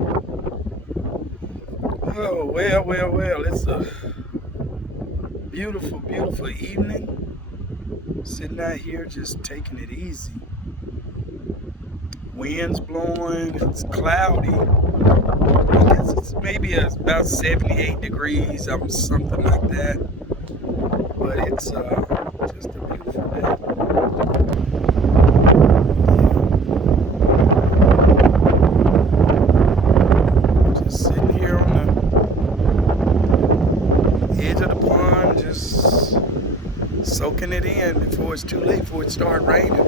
Oh, well. It's a beautiful, beautiful evening. Sitting out here just taking it easy. Wind's blowing, it's cloudy. I guess it's maybe about 78 degrees, something like that. But it's just a beautiful day. Just sitting here on the edge of the pond, just soaking it in before it's too late, before it starts raining.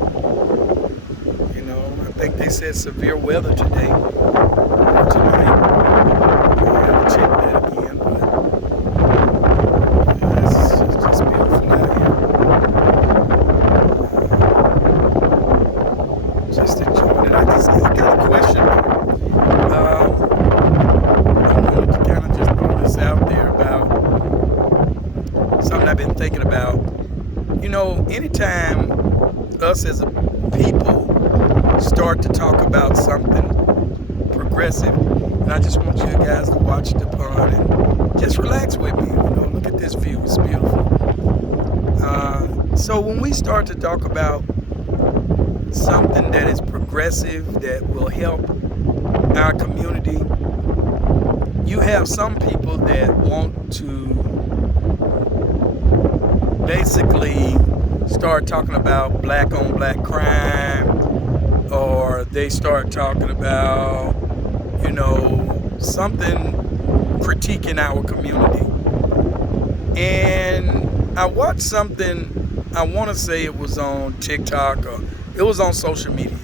I think they said severe weather today or tonight. I haven't checked that again, but yeah, it's just beautiful out here. Just enjoying it. I got a question. I wanted to kind of just throw this out there about something I've been thinking about. Anytime us as a people start to talk about something progressive, and I just want you guys to watch the pond and just relax with me. Look at this view; it's beautiful. So when we start to talk about something that is progressive that will help our community, you have some people that want to basically start talking about black on black crime, or they start talking about, something critiquing our community. And I watched something, I want to say it was on TikTok or it was on social media.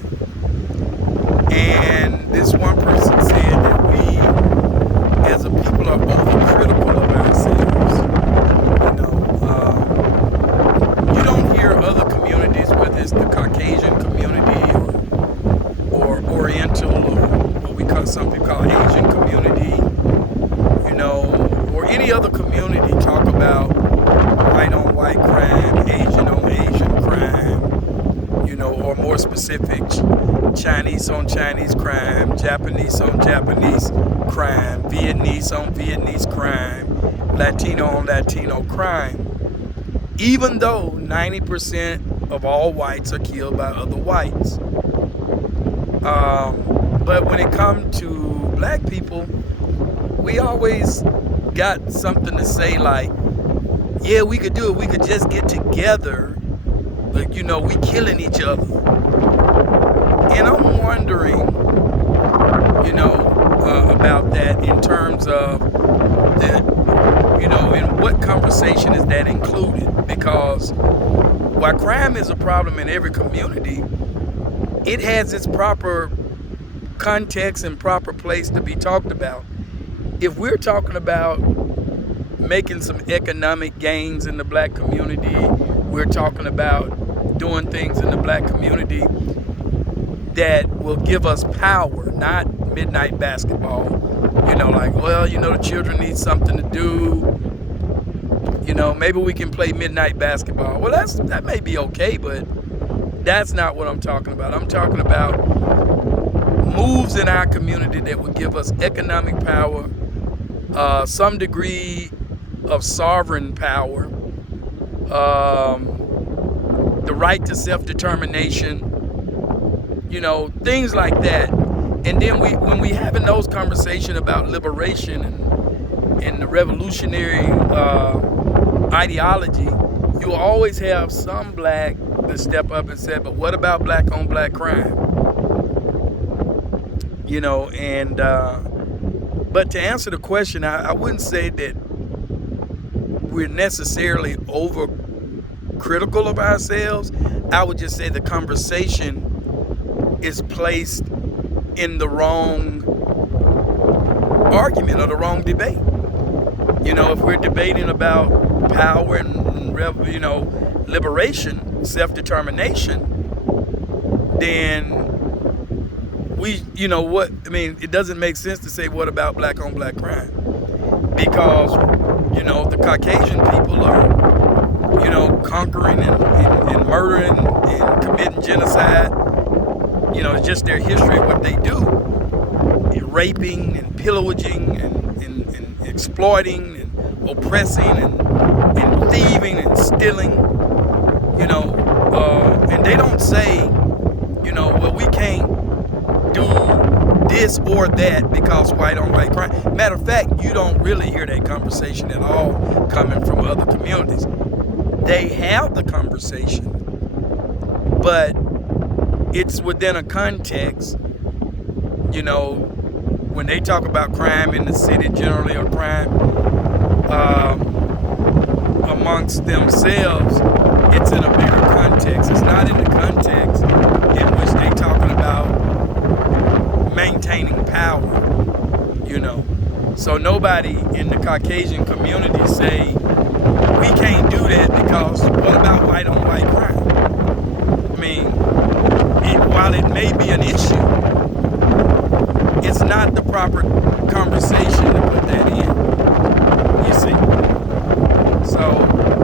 And this one person said that we, as a people, are overcritical of ourselves. You don't hear other communities, whether it's the Caucasian community or Oriental, or what we call, some people call Asian community, or any other community, talk about white on white crime, Asian on Asian crime, or more specific, Chinese on Chinese crime, Japanese on Japanese crime, Vietnamese on Vietnamese crime, Latino on Latino crime. Even though 90% of all whites are killed by other whites. But when it comes to black people, we always got something to say like, yeah, we could do it. We could just get together. But, we killing each other. And I'm wondering, about that in terms of that, in what conversation is that included? Because while crime is a problem in every community, it has its proper context and proper place to be talked about. If we're talking about making some economic gains in the black community, we're talking about doing things in the black community that will give us power, not midnight basketball. The children need something to do. Maybe we can play midnight basketball. Well, that may be okay, but that's not what I'm talking about. I'm talking about moves in our community that would give us economic power, some degree of sovereign power, the right to self-determination, things like that. And then when we having those conversations about liberation and the revolutionary ideology, you will always have some black to step up and say, but what about black on black crime? But to answer the question, I wouldn't say that we're necessarily over critical of ourselves. I would just say the conversation is placed in the wrong argument or the wrong debate. If we're debating about power and liberation, self-determination, then it doesn't make sense to say, what about black on black crime? Because, the Caucasian people are, conquering and murdering and committing genocide. It's just their history of what they do. raping and pillaging and exploiting and oppressing and thieving and stealing, and they don't say, well, we can't do this or that because white on white crime. Matter of fact, you don't really hear that conversation at all coming from other communities. They have the conversation, but it's within a context, when they talk about crime in the city generally, or crime amongst themselves, it's in a bigger context. It's not in the context in which they talking about maintaining power, So nobody in the Caucasian community say, we can't do that because what about white on white crime? I mean, while it may be an issue, it's not the proper conversation to put that in, you see. So,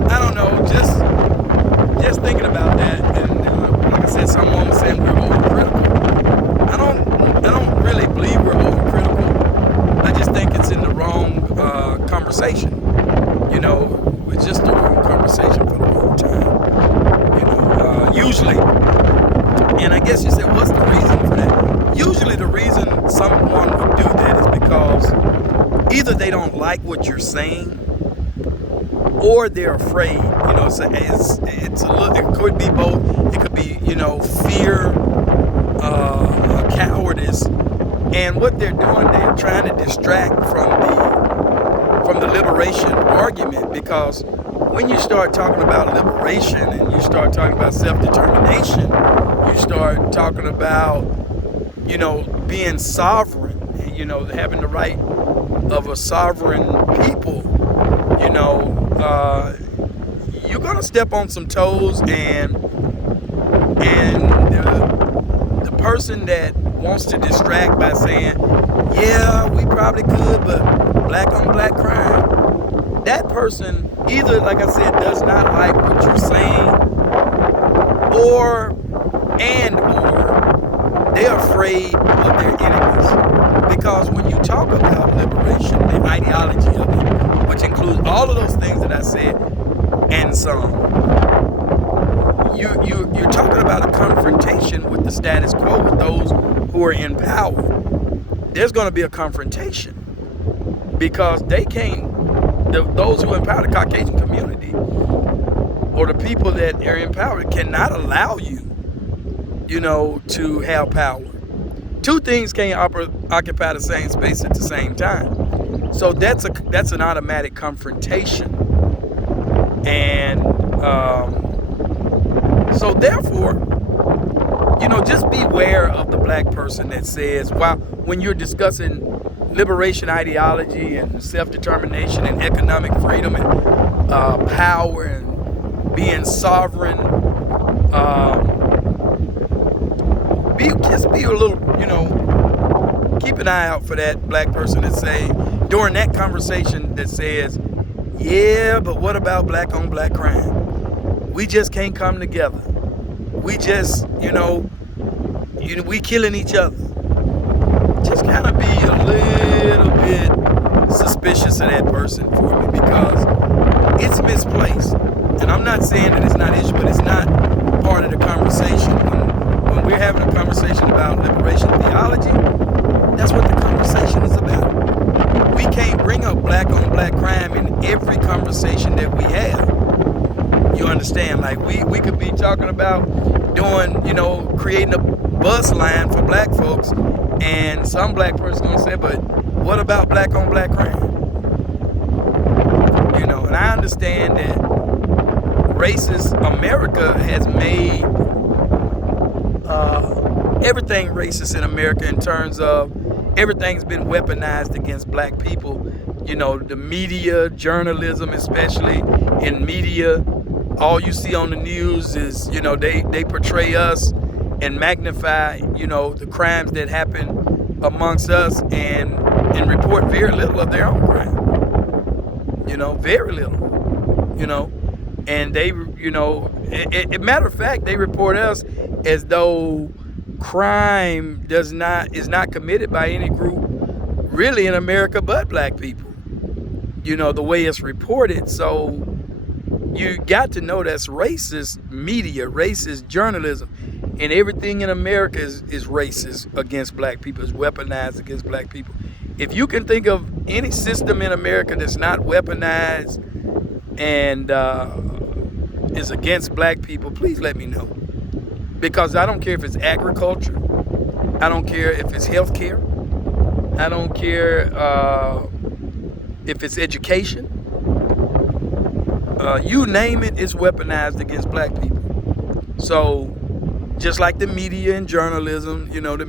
I don't know, just thinking about that, and like I said, someone was saying we're overcritical. I don't really believe we're overcritical. I just think it's in the wrong conversation. It's just the wrong conversation for the wrong time. Usually, and I guess you said, what's the reason for that? Usually the reason someone would do that is because either they don't like what you're saying, or they're afraid. It could be both. It could be, fear, cowardice, and what they're doing, they're trying to distract from the liberation argument, because when you start talking about liberation and you start talking about self-determination, you start talking about, being sovereign, having the right of a sovereign people, you're gonna step on some toes, and the person that wants to distract by saying, yeah, we probably could, but black on black crime, that person either, like I said, does not like what you're saying, or they're afraid of their enemies. Because when you talk about liberation, the ideology of it, which includes all of those things that I said and some, you're talking about a confrontation with the status quo, with those who are in power. There's going to be a confrontation, because they can't, those who empower the Caucasian community, or the people that are in power, cannot allow you, to have power. Two things can't occupy the same space at the same time. So that's an automatic confrontation. And so therefore, just beware of the black person that says, when you're discussing liberation ideology and self-determination and economic freedom and power and being sovereign, be a little, keep an eye out for that black person that say, during that conversation, that says, yeah, but what about black on black crime? We just can't come together. We just, we killing each other. Just kind of be a little bit suspicious of that person for me, because it's misplaced. And I'm not saying that it's not an issue, but it's not part of the conversation. When we're having a conversation about liberation theology, that's what the conversation is about. We can't bring up black on black crime in every conversation that we have. You understand? Like we could be talking about doing, creating a bus line for black folks, and some black person gonna say, but what about black on black crime? And I understand that racist America has made everything racist in America, in terms of everything's been weaponized against black people. The media, journalism, especially in media, all you see on the news is, they portray us and magnify, the crimes that happen amongst us, and report very little of their own crime. Very little, and they, matter of fact, they report us as though crime is not committed by any group really in America but black people, you know, the way it's reported. So you got to know that's racist media, racist journalism, and everything in America is racist against black people, is weaponized against black people. If you can think of any system in America that's not weaponized and is against black people, please let me know. Because I don't care if it's agriculture, I don't care if it's healthcare, I don't care if it's education. You name it, it's weaponized against black people. So just like the media and journalism, you know, the